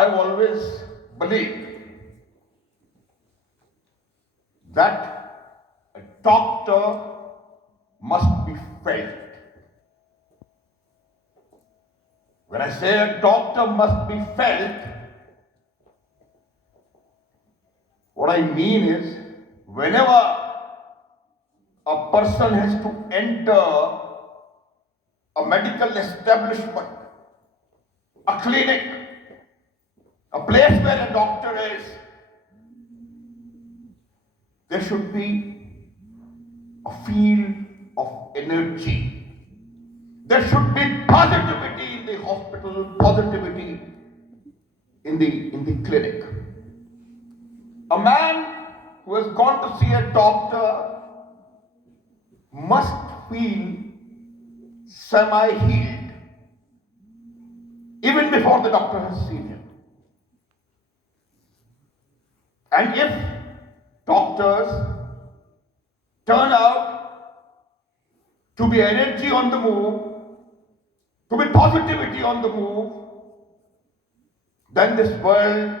I've always believed that a doctor must be felt. When I say a doctor must be felt, what I mean is whenever a person has to enter a medical establishment, a clinic, a place where a doctor is, there should be a field of energy. There should be positivity in the hospital, positivity in the clinic. A man who has gone to see a doctor must feel semi-healed even before the doctor has seen him. And if doctors turn out to be energy on the move, to be positivity on the move, then this world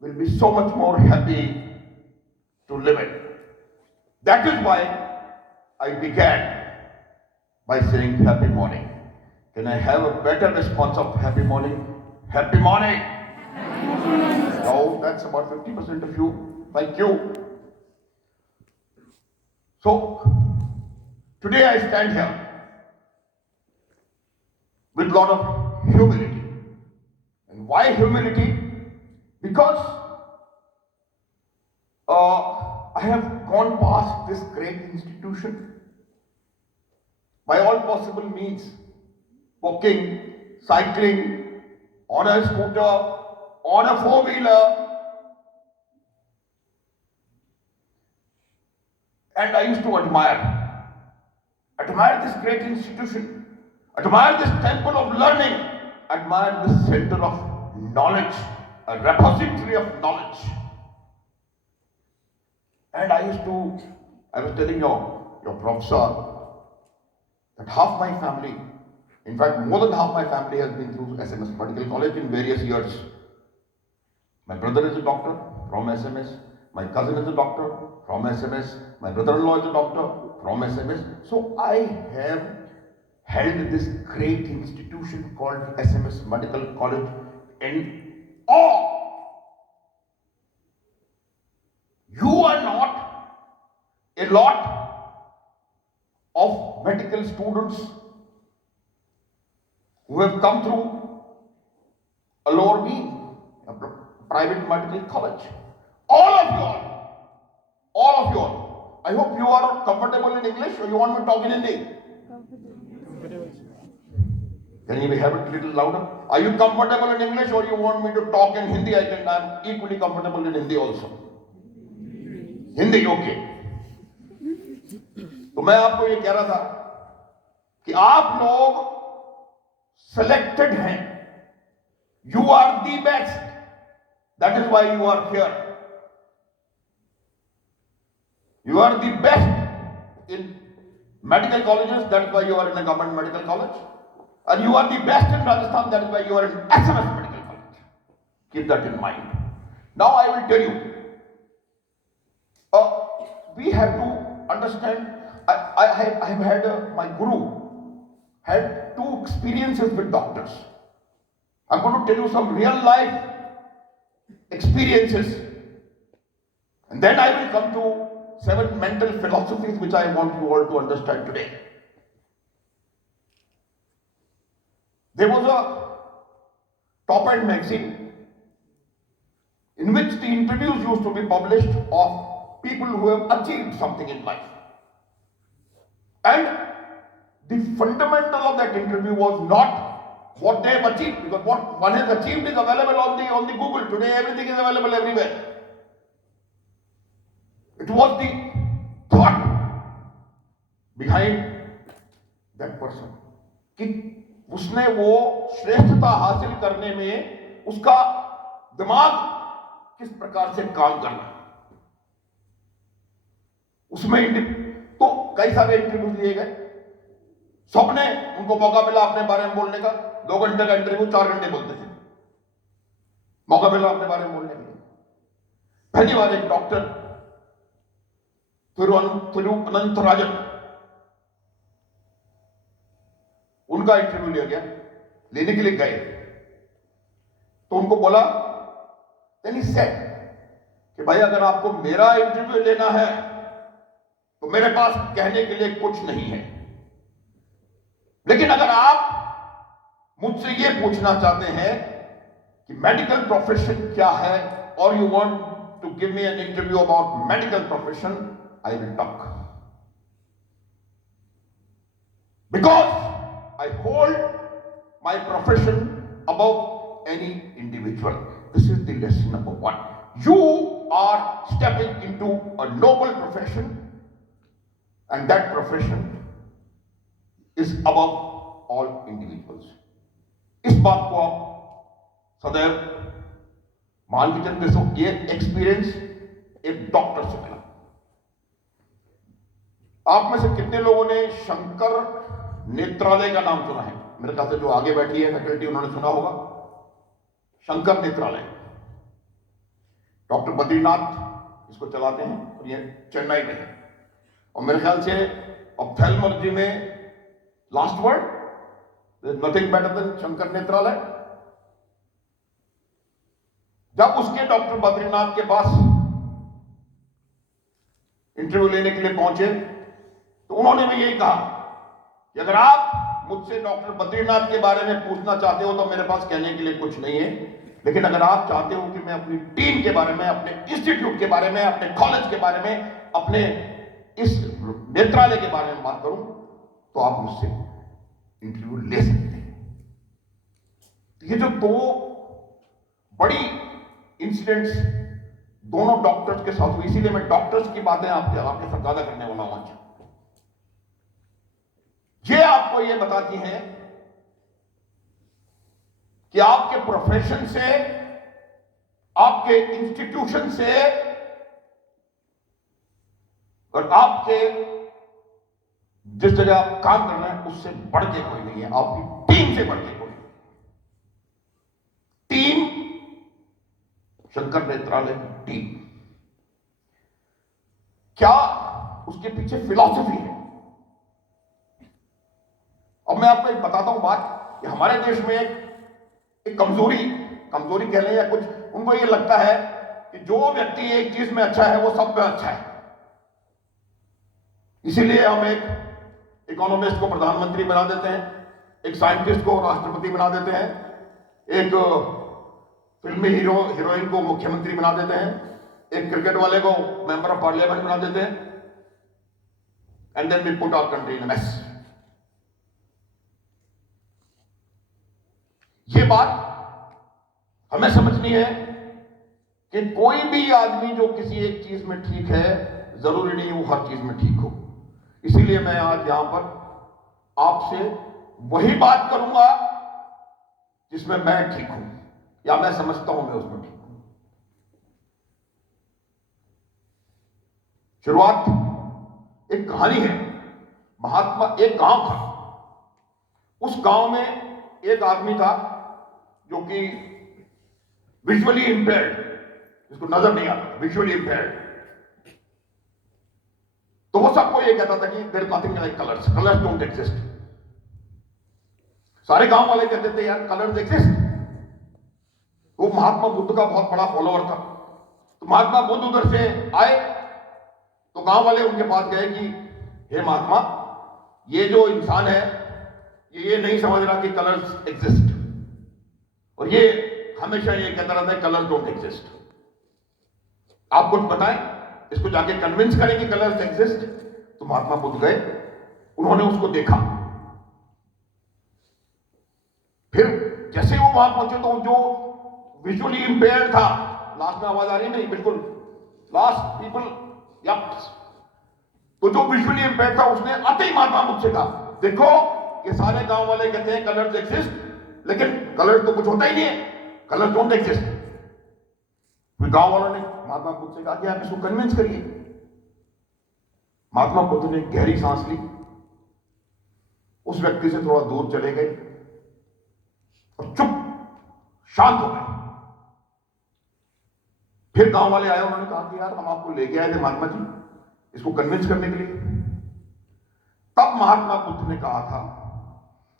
will be so much more happy to live in. That is why I began by saying happy morning. Can I have a better response of happy morning? Happy morning! No, that's about 50% of you. Thank you. So, today I stand here with a lot of humility. And why humility? Because I have gone past this great institution by all possible means, walking, cycling, on a scooter, on a four-wheeler. And I used to admire this great institution, admire this temple of learning, admire this center of knowledge, a repository of knowledge. And I was telling your professor that half my family, in fact more than half my family has been through SMS Medical College in various years. My brother is a doctor from SMS, my cousin is a doctor from SMS, my brother-in-law is a doctor from SMS. So I have held this great institution called SMS Medical College in awe. You are not a lot of medical students who have come through a lower being, a private medical college. All of you all. I hope you are comfortable in English, or you want me to talk in Hindi? Comfortable. Can you have it a little louder? Are you comfortable in English, or you want me to talk in Hindi? I'm equally comfortable in Hindi also. Hindi okay. तो मैं आपको ये कह रहा था कि आप लोग सिलेक्टेड हैं, you are the best, that is why you are here, you are the best in medical colleges, that is why you are in a government medical college, and you are the best in Rajasthan, that is why you are in SMS Medical College. Keep that in mind. Now I will tell you, we have to understand, I have had, my guru had 2 experiences with doctors. I'm going to tell you some real life experiences, and then I will come to 7 mental philosophies which I want you all to understand today. There was a top-end magazine in which the interviews used to be published of people who have achieved something in life. And the fundamental of that interview was not what they have achieved, because what one has achieved is available on the Google. Today everything is available everywhere. It was the thought behind that person. कि उसने वो श्रेष्ठता हासिल करने में उसका दिमाग किस प्रकार से काम करना, उसमें तो कई सारे इंटरव्यू दिए गए, सबने उनको मौका मिला अपने बारे में बोलने का। 2 घंटे का इंटरव्यू 4 घंटे बोलते थे। मौका मिला अपने बारे में बोलने के लिए। पहली बार एक डॉक्टर तिरुअनंतराजन, उनका इंटरव्यू लिया गया, लेने के लिए गए तो उनको बोला, देन ही सेड कि भाई अगर आपको मेरा इंटरव्यू लेना है तो मेरे पास कहने के लिए कुछ नहीं है, लेकिन अगर आप मुझसे ये पूछना चाहते हैं कि मेडिकल प्रोफेशन क्या है और you want to give me an interview about medical profession, I will talk, because I hold my profession above any individual. This is the lesson number one. You are stepping into a noble profession, and that profession is above all individuals. इस बात को आप सदैव मान के चलते हो। ये एक्सपीरियंस एक डॉक्टर से मिला। आप में से कितने लोगों ने शंकर नेत्रालय का नाम सुना है? मेरे ख्याल से जो आगे बैठी है फैकल्टी उन्होंने सुना होगा, शंकर नेत्रालय। डॉक्टर बद्रीनाथ इसको चलाते हैं और ये चेन्नई में है, और मेरे ख्याल से ऑप्थेल्मोलॉजी में last word, nothing better than Shankar Netralaya. जब उसके डॉक्टर बद्रीनाथ के पास इंटरव्यू लेने के लिए पहुंचे तो उन्होंने भी यही कहा कि अगर आप मुझसे डॉक्टर बद्रीनाथ के बारे में पूछना चाहते हो तो मेरे पास कहने के लिए कुछ नहीं है, लेकिन अगर आप चाहते हो कि मैं अपनी टीम के बारे में, अपने इंस्टीट्यूट के बारे में, अपने कॉलेज के बारे में, अपने इस नेत्रालय के बारे में बात करूं तो आप मुझसे इंटरव्यू ले सकते हैं। ये जो दो बड़ी इंसिडेंट्स दोनों डॉक्टर्स के साथ हुई, इसीलिए मैं डॉक्टर्स की बातें आपके साथ ज्यादा करने वाला हूं। ये आपको ये बताती है कि आपके प्रोफेशन से, आपके इंस्टीट्यूशन से और आपके जिस जगह आप काम कर रहे हैं उससे बढ़ के कोई नहीं है, आपकी टीम से बढ़ के कोई नहीं। टीम, शंकर नेत्रालय की टीम, क्या उसके पीछे फिलॉसफी है? अब मैं आपको एक बताता हूं बात कि हमारे देश में एक कमजोरी कह लें या कुछ, उनको ये लगता है कि जो व्यक्ति एक चीज में अच्छा है वो सब में अच्छा है, इसीलिए हम एक इकोनॉमिस्ट को प्रधानमंत्री बना देते हैं, एक साइंटिस्ट को राष्ट्रपति बना देते हैं, एक फिल्मी हीरोइन को मुख्यमंत्री बना देते हैं, एक क्रिकेट वाले को मेंबर ऑफ पार्लियामेंट बना देते हैं, and then we put our country in mess. ये बात हमें समझनी है कि कोई भी आदमी जो किसी एक चीज में ठीक है, जरूरी नहीं वो हर चीज में ठीक हो। इसीलिए मैं आज यहां पर आपसे वही बात करूंगा जिसमें मैं ठीक हूं या मैं समझता हूं मैं उसमें ठीक हूं। शुरुआत एक कहानी है। महात्मा, एक गांव था, उस गांव में एक आदमी था जो कि विजुअली इंपेयर्ड, जिसको नजर नहीं आता, विजुअली इंपेयर्ड। तो वो सबको ये कहता था कि there is nothing like colours, colours don't exist. सारे गांव वाले कहते थे यार कलर्स एग्जिस्ट। वो महात्मा बुद्ध का बहुत बड़ा फॉलोअर था, तो महात्मा बुद्ध उधर से आए तो गांव वाले उनके पास गए कि हे महात्मा, ये जो इंसान है ये नहीं समझ रहा कि कलर्स एग्जिस्ट, और ये हमेशा ये कहता रहता है कलर्स डोंट एग्जिस्ट। आप कुछ बताएं, इसको जाके कन्विंस करें कि कलर्स एग्जिस्ट। तो महात्मा बुद्ध गए, उन्होंने उसको देखा। फिर जैसे वो वहां पहुंचे तो जो विजुअली इंपेयर्ड था, लास्ट में आवाज आ रही है नहीं, बिल्कुल लास्ट पीपल, तो जो विजुअली इंपेयर्ड था उसने आते ही महात्मा बुद्ध से कहा, देखो ये सारे गांव वाले कहते हैं कलर्स एग्जिस्ट, लेकिन कलर तो कुछ होता ही नहीं है, कलर डोंट एग्जिस्ट। फिर गांव वालों ने महात्मा बुद्ध से कहा कि आप इसको कन्विंस करिए। महात्मा बुद्ध ने गहरी सांस ली, उस व्यक्ति से थोड़ा दूर चले गए और चुप शांत हो गए। फिर गांव वाले आए, उन्होंने कहा कि यार हम आपको लेके आए थे महात्मा जी इसको कन्विंस करने के लिए। तब महात्मा बुद्ध ने कहा था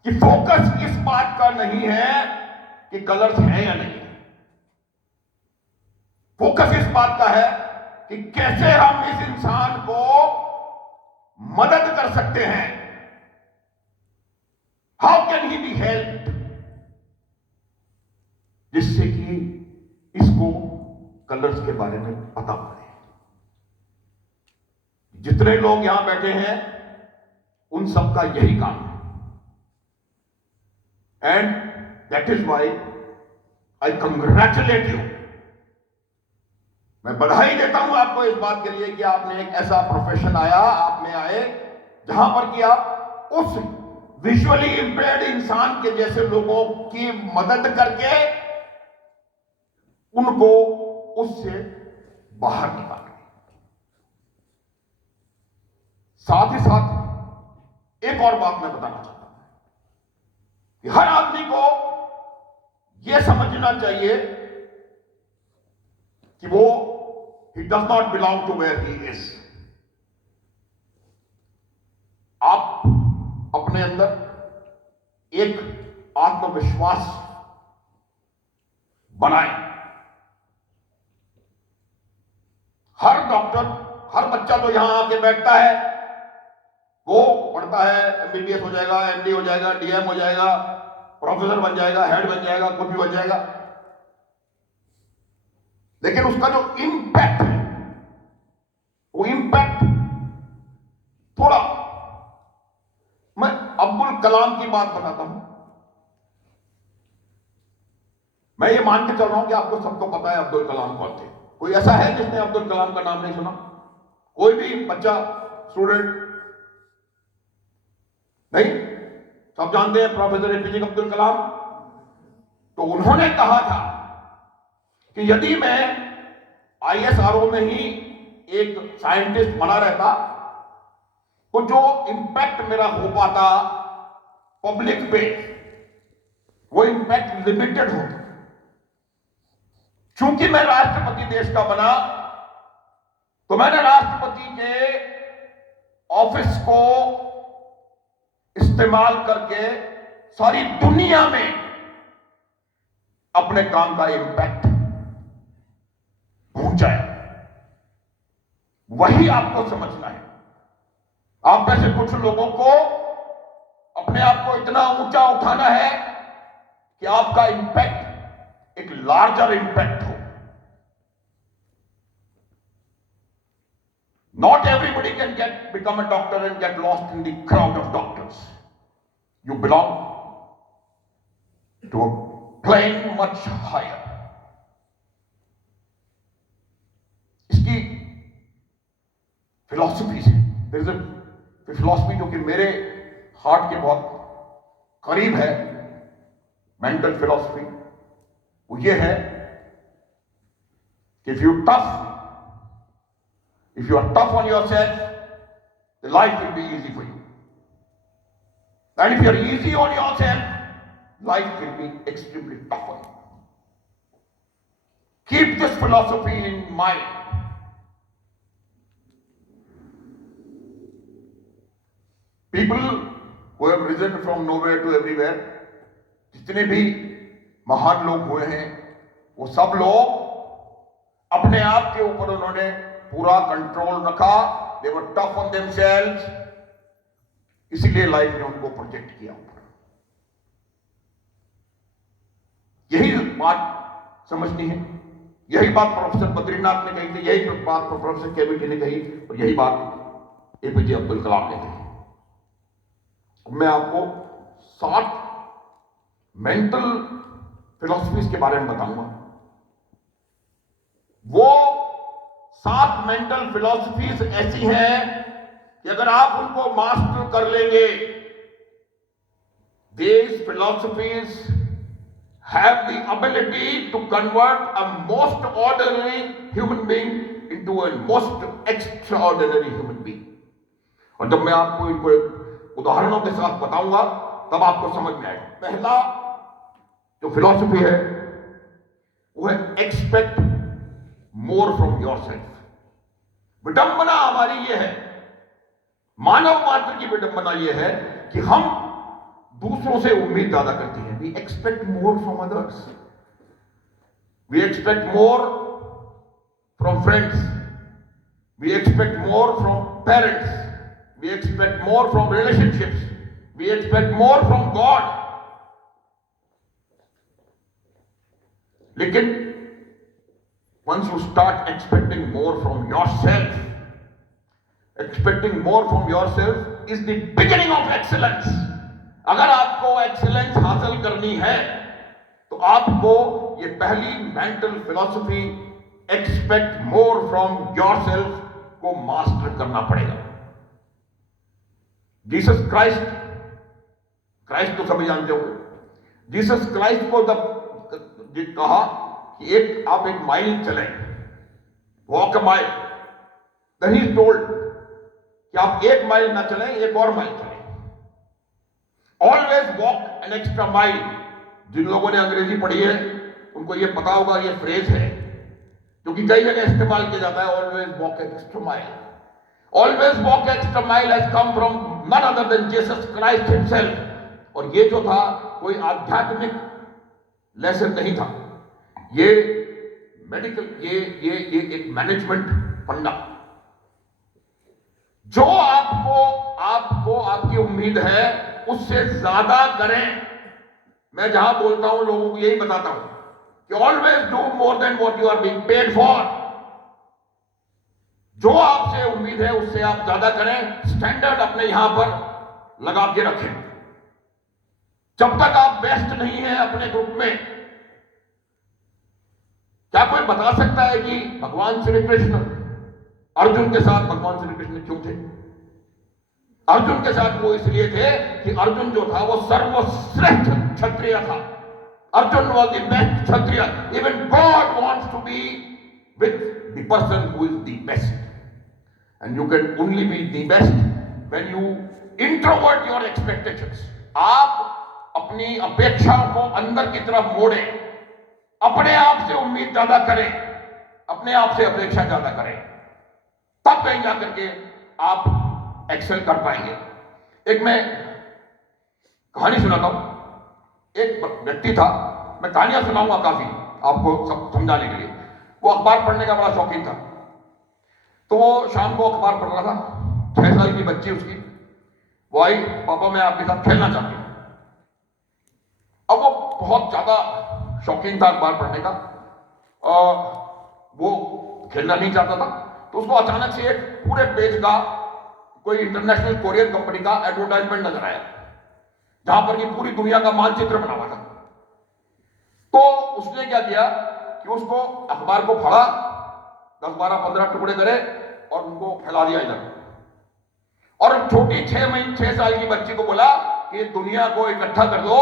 कि फोकस इस बात का नहीं है कि कलर्स हैं या नहीं, फोकस इस बात का है कि कैसे हम इस इंसान को मदद कर सकते हैं। How can he B help, जिससे कि इसको कलर्स के बारे में पता पड़े। जितने लोग यहां बैठे हैं उन सबका यही काम है। And that is why I congratulate you. मैं बधाई देता हूं आपको इस बात के लिए कि आपने एक ऐसा प्रोफेशन आप में आए जहां पर कि आप उस विजुअली इंपेयर्ड इंसान के जैसे लोगों की मदद करके उनको उससे बाहर निकालें। साथ ही साथ एक और बात मैं बताना चाहता हूं कि हर आदमी को यह समझना चाहिए कि वो he does not belong to where he is। आप अपने अंदर एक आत्मविश्वास बनाएं। हर डॉक्टर, हर बच्चा जो यहां आके बैठता है वो पढ़ता है, एमबीबीएस हो जाएगा, एमडी हो जाएगा, डीएम हो जाएगा, प्रोफेसर बन जाएगा, हेड बन जाएगा, कुछ भी बन जाएगा, लेकिन उसका जो इंपैक्ट है वो इंपैक्ट थोड़ा, मैं अब्दुल कलाम की बात बताता हूं। मैं ये मान के चल रहा हूं कि आपको सबको पता है अब्दुल कलाम कौन थे। कोई ऐसा है जिसने अब्दुल कलाम का नाम नहीं सुना? कोई भी बच्चा, स्टूडेंट नहीं? सब जानते हैं प्रोफेसर एपीजे अब्दुल कलाम। तो उन्होंने कहा था कि यदि मैं आईएसआरओ में ही एक साइंटिस्ट बना रहता तो जो इंपैक्ट मेरा हो पाता पब्लिक पे, वो इंपैक्ट लिमिटेड होता। चूंकि मैं राष्ट्रपति देश का बना तो मैंने राष्ट्रपति के ऑफिस को इस्तेमाल करके सारी दुनिया में अपने काम का इंपैक्ट पहुंचाया। वही आपको समझना है। आप में से कुछ लोगों को अपने आप को इतना ऊंचा उठाना है कि आपका इंपैक्ट एक लार्जर इंपैक्ट हो। Not everybody can become a doctor and get lost in the crowd of doctors. You belong to a plane much higher. इसकी फिलॉसफी से, there is a फिलॉसफी जो कि मेरे हार्ट के बहुत करीब है, मेंटल फिलॉसफी, वो ये है कि if you are tough on yourself, the life will be easy for you. And if you are easy on yourself, life will be extremely tough on you. Keep this philosophy in mind. People who have risen from nowhere to everywhere, जितने भी महान लोग हुए हैं, वो सब लोग अपने आप के ऊपर उन्होंने पूरा कंट्रोल रखा। They were tough on themselves, इसीलिए लाइफ ने उनको प्रोटेक्ट किया ऊपर। यही बात समझनी है, यही बात प्रोफेसर बद्रीनाथ ने कही थी, यही बात प्रोफेसर केवीटी ने कही, और यही बात एपीजे अब्दुल कलाम ने कही। मैं आपको 7 मेंटल फिलॉसफीज के बारे में बताऊंगा। वो 7 मेंटल फिलॉसफीज ऐसी हैं कि अगर आप उनको मास्टर कर लेंगे, these philosophies have the ability to convert a most ordinary human being into a most extraordinary human being। और जब मैं आपको इनको उदाहरणों के साथ बताऊंगा तब आपको समझ में आएगा। पहला जो फिलॉसफी है वो है एक्सपेक्ट more from yourself. विडंबना हमारी यह है, मानव मात्र की विडंबना यह है कि हम दूसरों से उम्मीद ज्यादा करते हैं. We expect more from others. We expect more from friends. We expect more from parents. We expect more from relationships. We expect more from God. लेकिन once you start expecting more from yourself, expecting more from yourself is the beginning of excellence. अगर आपको excellence हासिल करनी है तो आपको ये पहली mental philosophy expect more from yourself को मास्टर करना पड़ेगा. जीसस क्राइस्ट तो सभी जानते हो. जीसस क्राइस्ट को जब कहा कि आप एक माइल चलें, walk a mile, then he told कि आप एक माइल ना चलें, एक और माइल चलें. Always walk an extra mile. जिन लोगों ने अंग्रेजी पढ़ी है उनको ये पता होगा, ये फ्रेज है जो कि कई जगह इस्तेमाल किया जाता है. Always walk an extra mile. Always walk extra mile has come from none other than Jesus Christ himself. और ये जो था कोई आध्यात्मिक लेसन नहीं था, ये मेडिकल, ये एक मैनेजमेंट फंडा. जो आपको आपकी उम्मीद है उससे ज्यादा करें. मैं जहां बोलता हूं लोगों को यही बताता हूं कि always do more than what you are being paid for. जो आपसे उम्मीद है उससे आप ज्यादा करें. स्टैंडर्ड अपने यहां पर लगा के रखें. जब तक आप बेस्ट नहीं हैं अपने ग्रुप में, क्या कोई बता सकता है कि भगवान श्री कृष्ण अर्जुन के साथ भगवान श्री कृष्ण क्यों थे? अर्जुन के साथ वो इसलिए थे कि अर्जुन जो था वो सर्वश्रेष्ठ क्षत्रिय था. Arjun was the best Kshatriya. Even God wants to be with the person who is the best. And you can only be the best when you introvert your expectations. आप अपनी अपेक्षाओं को अंदर की तरफ मोड़ें, अपने आप से उम्मीद ज्यादा करें, अपने आप से अपेक्षा ज्यादा करें, तब कहीं जाकर के आप एक्सेल कर पाएंगे. एक मैं कहानी सुनाता हूं. एक व्यक्ति था, मैं कहानियां सुनाऊंगा काफी आपको सब समझाने के लिए. वो अखबार पढ़ने का बड़ा शौकीन था. तो वो शाम को अखबार पढ़ रहा था. 6 साल की बच्ची उसकी, वो आई, पापा मैं आपके साथ खेलना चाहती हूं. अब वो बहुत ज्यादा शौकीन था अखबार पढ़ने का, वो खेलना नहीं चाहता था. तो उसको अचानक से एक पूरे पेज का कोई इंटरनेशनल कोरियर कंपनी का एडवर्टाइजमेंट नजर आया, जहां पर कि पूरी दुनिया का मानचित्र बना हुआ था. तो उसने क्या किया कि उसको अखबार को फाड़ा, 10, 12, 15 टुकड़े करे और उनको फैला दिया इधर. और छोटी 6 साल की बच्ची को बोला कि दुनिया को इकट्ठा कर दो,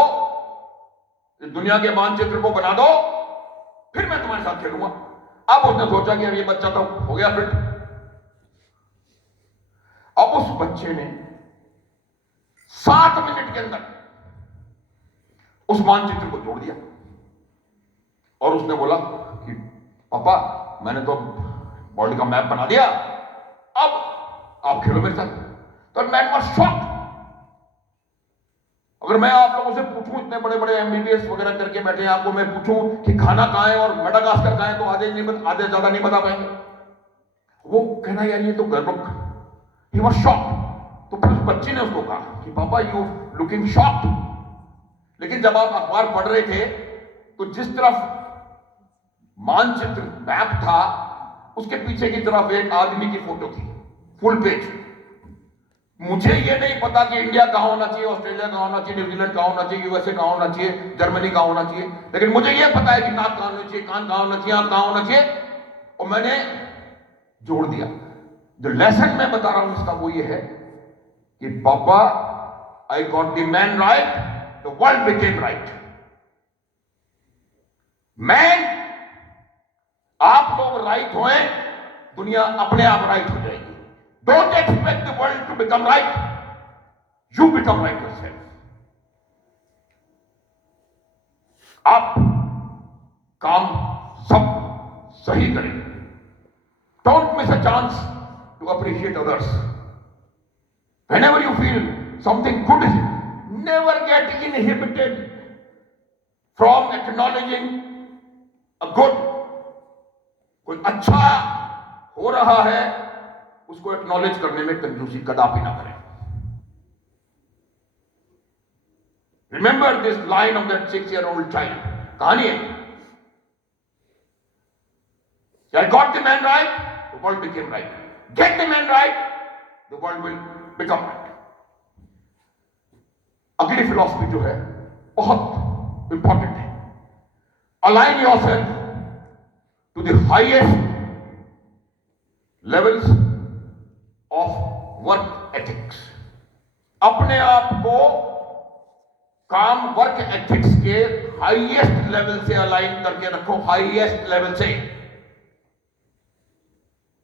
दुनिया के मानचित्र को बना दो, फिर मैं तुम्हारे साथ खेलूंगा. अब उसने सोचा कि अब ये बच्चा तो हो गया फिट. अब उस बच्चे ने 7 मिनट के अंदर उस मानचित्र को जोड़ दिया और उसने बोला कि पापा मैंने तो वर्ल्ड का मैप बना दिया, अब आप खेलो मेरे साथ. तो मैन वाज शॉक्ड. अगर मैं आप लोगों से पूछूं, इतने बड़े बड़े एमबीबीएस वगैरह करके बैठे हैं, आपको मैं पूछूं कि खाना कहां है और मेडागास्कर कहां है, तो आधे ज्यादा नहीं बता पाएंगे. वो कहना यार ये तो गड़बड़. He was shocked. तो फिर उस बच्ची ने उसको कहा कि पापा यू लुकिंग शॉक्ड. लेकिन जब आप अखबार पढ़ रहे थे तो जिस तरफ मानचित्र मैप था उसके पीछे की तरफ एक आदमी की फोटो थी, फुल पेज. मुझे ये नहीं पता कि इंडिया कहां होना चाहिए, ऑस्ट्रेलिया कहां होना चाहिए, न्यूजीलैंड कहां होना चाहिए, यूएसए कहां होना चाहिए, जर्मनी कहां होना चाहिए, लेकिन मुझे ये पता है कि नाक कहां होना चाहिए, कान कहां होना चाहिए, आंख कहां होना चाहिए. और मैंने जोड़ दिया. जो लेसन मैं बता रहा हूं इसका वो ये है कि पापा I got the man right, the world became right. Man, आप लोग राइट होए, दुनिया अपने आप राइट हो जाएगी. Don't expect the world to become right. You become right yourself. आप काम सब सही करें. chance to appreciate others. Whenever you feel something good is, never get inhibited from acknowledging a good. कोई अच्छा हो रहा है उसको एक्नॉलेज करने में कंजूसी कदापि ना करें. Remember this line of that 6-year-old child. कहानी है. I got the man right, the world became right. Get the man right, the world will become right. अगली फिलॉसफी जो है बहुत इंपॉर्टेंट है. Align yourself to the highest levels of work ethics. अपने आप को काम वर्क एथिक्स के हाईएस्ट लेवल से अलाइन करके रखो. हाईएस्ट लेवल से.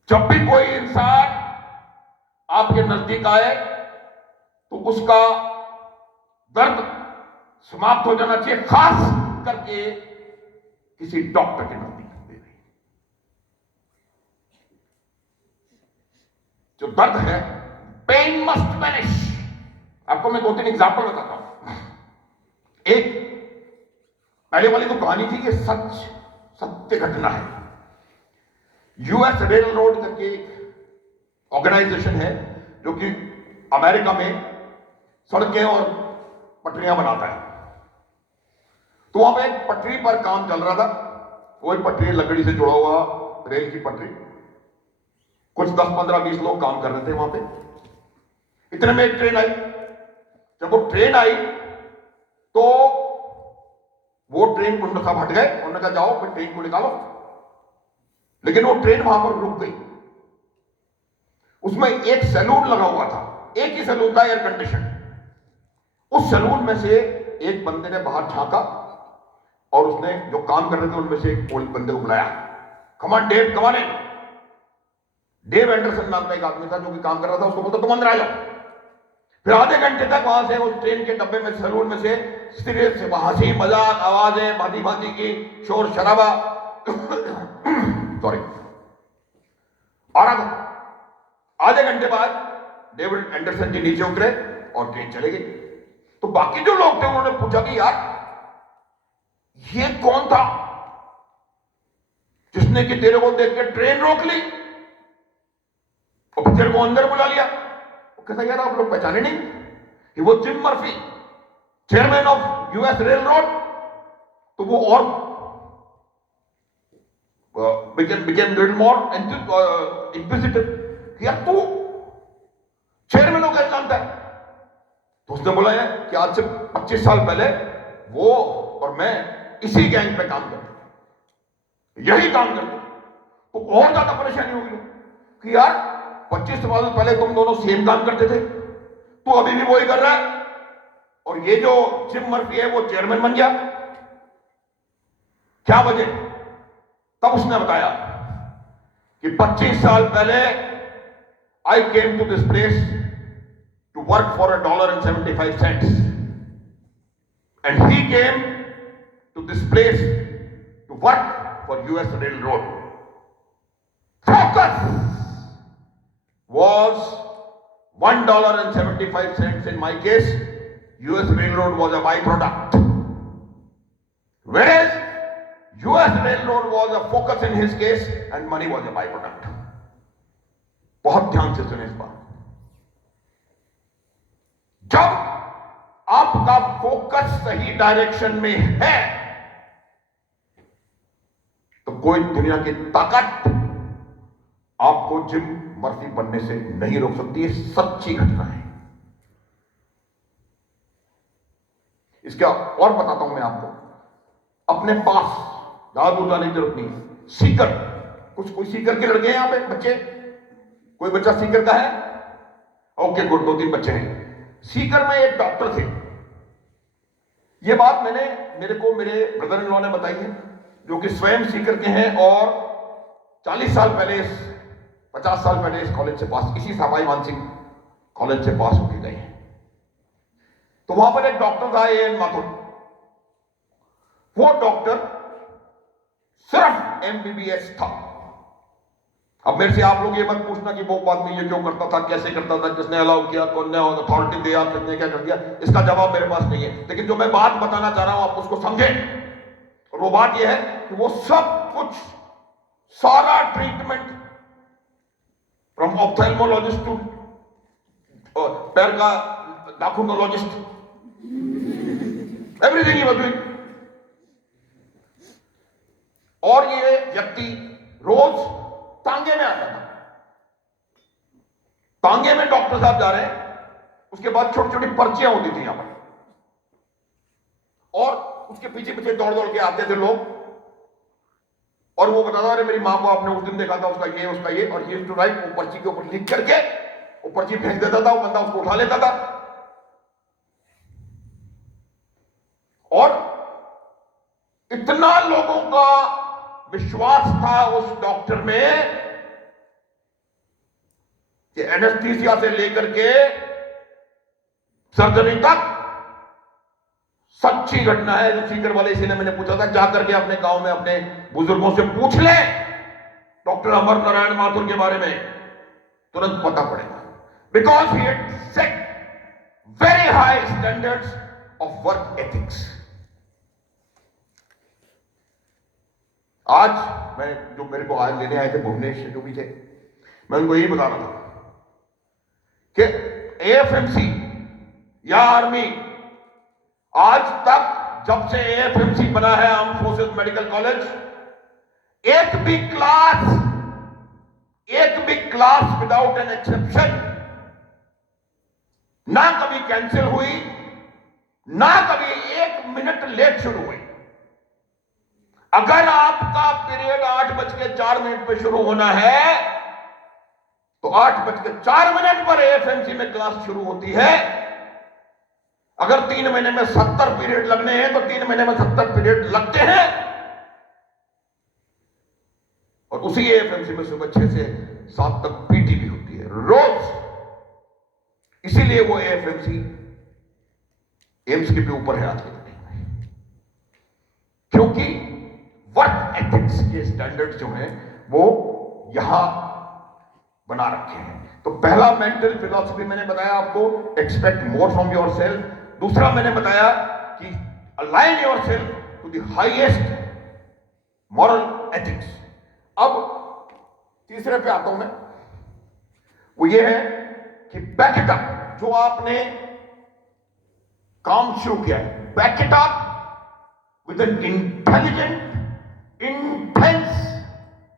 जब भी कोई इंसान आपके नजदीक आए तो उसका दर्द समाप्त हो जाना चाहिए. खास करके किसी डॉक्टर के नजदीक जो दर्द है, पेन मस्ट वैनिश. आपको मैं 2-3 एग्जांपल बताता हूं. एक पहले वाली तो कहानी थी, ये सत्य घटना है. यूएस रेल रोड करके एक ऑर्गेनाइजेशन है जो कि अमेरिका में सड़कें और पटरियां बनाता है. तो वहां पे एक पटरी पर काम चल रहा था. वो एक पटरी लकड़ी से जुड़ा हुआ रेल की पटरी. कुछ 10-15-20 लोग काम कर रहे थे वहां पे. इतने में एक ट्रेन आई. जब वो ट्रेन आई तो वो ट्रेन कुंड सब हट गए. उन्होंने कहा जाओ फिर ट्रेन को निकालो. लेकिन वो ट्रेन वहां पर रुक गई. उसमें एक सैलून लगा हुआ था. एक ही सैलून था, एयर कंडीशन. उस सैलून में से एक बंदे ने बाहर झांका और उसने जो काम कर रहे थे उनमें से एक बंदे को बुलाया. Come on Dave, come on in. Dave Anderson नाम का एक आदमी था जो कि काम कर रहा था. उसको बोलता तुम अंदर आ जाओ. फिर आधे घंटे तक वहां से उस ट्रेन के डब्बे में सैलून में से सिरे से हंसी मजाक, आवाजें भांति भांति की, शोर शराबा सॉरी आ रहा था. आधे घंटे बाद डेविड एंडरसन जी नीचे उतरे और ट्रेन चले गई. तो बाकी जो लोग थे उन्होंने पूछा कि यार ये कौन था जिसने कि तेरे को देख के ट्रेन रोक ली और तेरे को अंदर बुला लिया. वो कहता यार आप लोग पहचाने नहीं, कि वो gym Murphy, chairman of US rail road. तो वो और became little more inquisitive. यार तू चेयरमैन को कैसे जानता है? तो उसने बोला है कि आज से 25 साल पहले वो और मैं इसी गैंग पे काम करते थे, यही काम करते थे. तो और ज्यादा परेशानी होगी कि यार 25 साल पहले तुम दोनों सेम काम करते थे, तू अभी भी वही कर रहा है और ये जो जिम मर्फी है वो चेयरमैन बन गया. क्या वजह? तब उसने बताया कि 25 साल पहले I came to this place to work for $1.75 and he came to this place to work for US rail road. Focus was $1.75 in my case. US Railroad was a byproduct. Whereas US Railroad was a focus in his case and money was a byproduct. बहुत ध्यान से सुने इस बात. जब आपका focus सही direction में है तो कोई दुनिया की ताकत आपको जिम मर्फी बनने से नहीं रोक सकती. ये सच्ची घटना है. इसका और बताता हूं मैं आपको. अपने पास ज्यादा दूर जाने की जरूरत नहीं. सीकर, कोई सीकर के लड़के हैं यहां पे, बच्चे? कोई बच्चा सीकर का है? Okay good. 2-3 बच्चे हैं. सीकर में एक डॉक्टर थे. ये बात मेरे को मेरे ब्रदर इन लॉ ने बताई है जो कि स्वयं सीकर के हैं और 40 साल पहले 50 साल पहले इस कॉलेज से पास, इसी सवाई मानसिंह कॉलेज से पास होके गए हैं. तो वहां पर एक डॉक्टर था A.N. माथुर. वो डॉक्टर सिर्फ MBBS था. अब मेरे से आप लोग ये मत पूछना कि वो बाद में ये क्यों करता था, कैसे करता था, किसने अलाउ किया, कौन ने अथॉरिटी दिया, किसने क्या कर दिया, इसका जवाब मेरे पास नहीं है। लेकिन जो मैं बात बताना चाह रहा हूं आप उसको समझें। और वो बात ये है कि वो सब कुछ, सारा ट्रीटमेंट फ्रॉम ऑप्थेल्मोलॉजिस्ट टू पैर का नाखूनोलॉजिस्ट, एवरीथिंग ही वाज डूइंग। और ये व्यक्ति रोज तांगे में आता था। तांगे में डॉक्टर साहब जा रहे हैं, उसके बाद छोटी छोटी पर्चियां होती थी यहां पर, और उसके पीछे पीछे दौड़ दौड़ के आते थे लोग, और वो बताता अरे मेरी मां को आपने उस दिन देखा था, उसका ये उसका ये, और ये टू राइट, वो पर्ची के ऊपर लिख करके वो पर्ची फेंक देता था, वो बंदा उसको उठा लेता था। और इतना लोगों का विश्वास था उस डॉक्टर में कि एनेस्थीसिया से लेकर के सर्जरी तक सच्ची घटना है। जो सीकर वाले इसी ने मैंने पूछा था, जाकर के अपने गांव में अपने बुजुर्गों से पूछ ले डॉक्टर अमर नारायण माथुर के बारे में, तुरंत पता पड़ेगा। Because he had set very high standards of work ethics. आज मैं, जो मेरे को आज लेने आए थे भुवनेश से जो भी थे, मैं उनको यही बता रहा था कि एएफएमसी या आर्मी आज तक, जब से एएफएमसी बना है, आर्म फोर्सेस मेडिकल कॉलेज, एक भी क्लास विदाउट एन एक्सेप्शन ना कभी कैंसिल हुई, ना कभी 1 मिनट लेट शुरू हुई। अगर आपका पीरियड 8:04 पे शुरू होना है तो 8:04 पर एएफएमसी में क्लास शुरू होती है। अगर 3 महीने में 70 पीरियड लगने हैं तो 3 महीने में 70 पीरियड लगते हैं। और उसी एएफएमसी में सुबह 6 से 7 तक पीटी भी होती है रोज। इसीलिए वो एएफएमसी एम्स के भी ऊपर है आज के दिन में, क्योंकि वर्क एथिक्स के स्टैंडर्ड जो हैं वो यहां बना रखे हैं। तो पहला मेंटल फिलॉसफी मैंने बताया आपको, expect more from yourself. दूसरा मैंने बताया कि align yourself to the highest moral ethics. अब तीसरे पे आता हूं मैं, वो ये है कि बैक इट अप। जो आपने काम शुरू किया है, back it up with an intelligent intense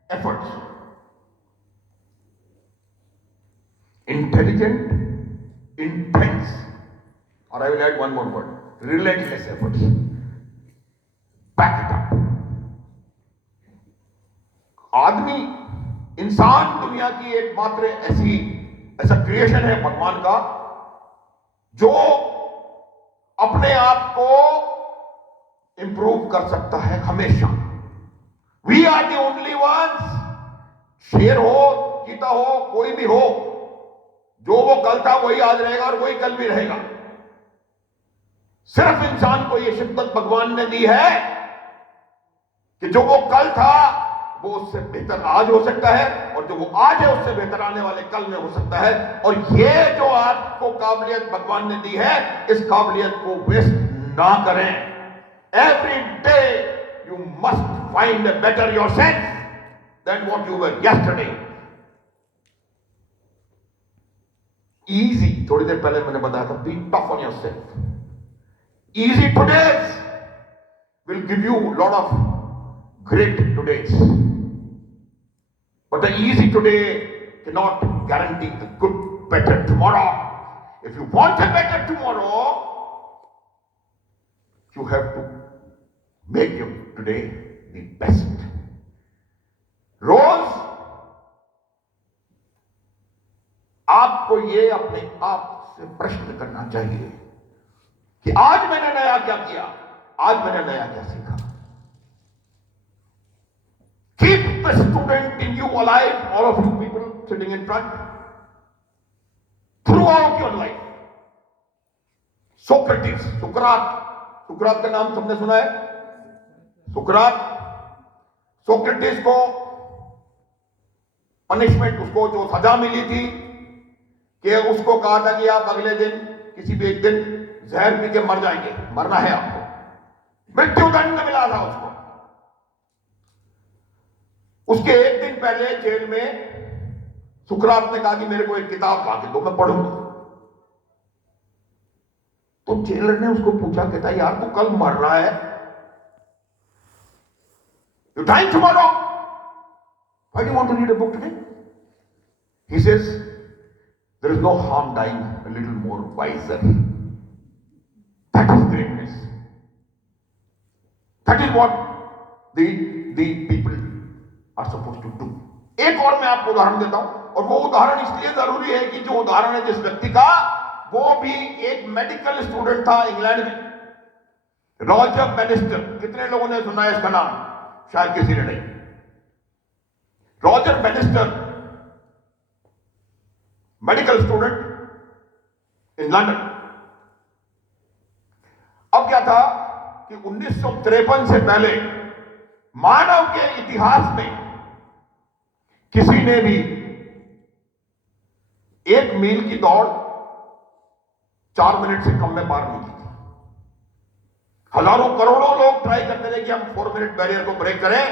efforts. Intelligent, intense, or I will add one more word, relentless efforts. Back it up. आदमी, इंसान दुनिया की एकमात्र ऐसा क्रिएशन है भगवान का जो अपने आप को इंप्रूव कर सकता है हमेशा। We are the only ones, शेर हो, चीता हो, कोई भी हो, जो वो कल था वही आज रहेगा और वही कल भी रहेगा। सिर्फ इंसान को ये शिद्दत भगवान ने दी है कि जो वो कल था वो उससे बेहतर आज हो सकता है, और जो वो आज है उससे बेहतर आने वाले कल में हो सकता है। और ये जो आपको काबिलियत भगवान ने दी है, इस काबिलियत को वेस्ट ना करें। Every day you must find a better yourself than what you were yesterday. Easy, थोड़ी देर पहले मैंने बताया था, be tough on yourself. Easy todays will give you a lot of great todays, but the easy today cannot guarantee a good better tomorrow. If you want a better tomorrow, you have to make your today the best. रोज आपको ये अपने आप से प्रश्न करना चाहिए कि आज मैंने नया क्या किया, आज मैंने नया क्या सीखा। Keep the student in you alive, all of you people sitting in front, throughout your life. Socrates, सुकरात का नाम सबने सुना है। सोक्रेटिस को पनिशमेंट, उसको जो सजा मिली थी कि उसको कहा था कि आप अगले दिन किसी भी एक दिन जहर पी के मर जाएंगे, मरना है आपको, मृत्युदंड मिला था उसको। उसके एक दिन पहले जेल में सुकरात ने कहा कि मेरे को एक किताब ला के दो, मैं पढ़ूंगा। तो जेलर ने उसको पूछा, कहता यार तू कल मर रहा है, you dying tomorrow, why do you want to read a book today? He says there is no harm dying a little more wiser, that is greatness, that is what the people are supposed to do. एक और मैं आपको उदाहरण देता हूं, और वो उदाहरण इसलिए जरूरी है कि जो उदाहरण है जिस व्यक्ति का, वो भी एक मेडिकल स्टूडेंट था इंग्लैंड में, रॉजर बैनिस्टर। कितने लोगों ने सुना है इसका नाम? शायद किसी ने नहीं। Roger banister medical student in London. अब क्या था कि 1953 से पहले मानव के इतिहास में किसी ने भी 1 मील की दौड़ 4 मिनट से कम में पार नहीं की थी। हजारों करोड़ों लोग ट्राई करते रहे कि हम 4 मिनट बैरियर को ब्रेक करें,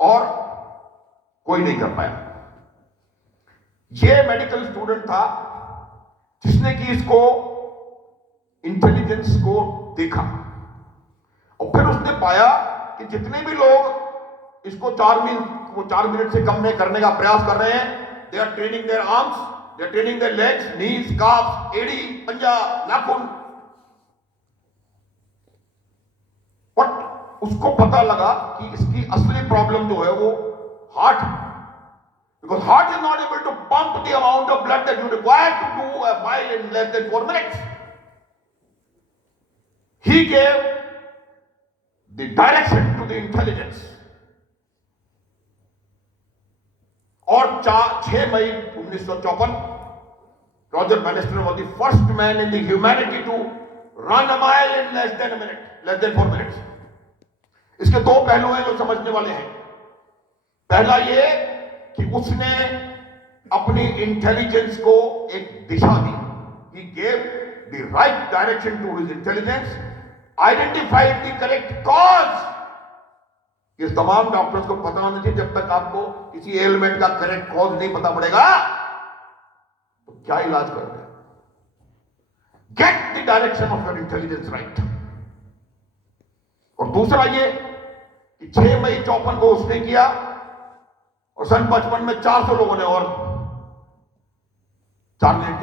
और कोई नहीं कर पाया। यह मेडिकल स्टूडेंट था जिसने कि इसको इंटेलिजेंस को देखा, और फिर उसने पाया कि जितने भी लोग इसको 4 मिनट से कम में करने का प्रयास कर रहे हैं, they are training their arms, they are training their legs, knees, calves, एड़ी, पंजा, नाखून। बट उसको पता लगा कि इसकी असली प्रॉब्लम जो है वो हार्ट है, because heart is not able to pump the amount of blood that you require to do a mile in less than 4 minutes. He gave the direction to the intelligence. और 6 मई 1954 Roger Bannister was the first man in the humanity to run a mile in less than a minute, less than 4 minutes. इसके 2 पहलू हैं जो समझने वाले हैं। पहला ये कि उसने अपनी इंटेलिजेंस को एक दिशा दी। He gave the right direction to his intelligence, identified the correct cause. ये तमाम डॉक्टर्स को पता होना चाहिए, जब तक आपको किसी एलिमेंट का करेक्ट कॉज नहीं पता पड़ेगा तो क्या इलाज करोगे? Get the direction of your intelligence right. और दूसरा ये कि 6 मई 54 को उसने किया, और सन 55 में 400 लोगों ने और 4 मिनट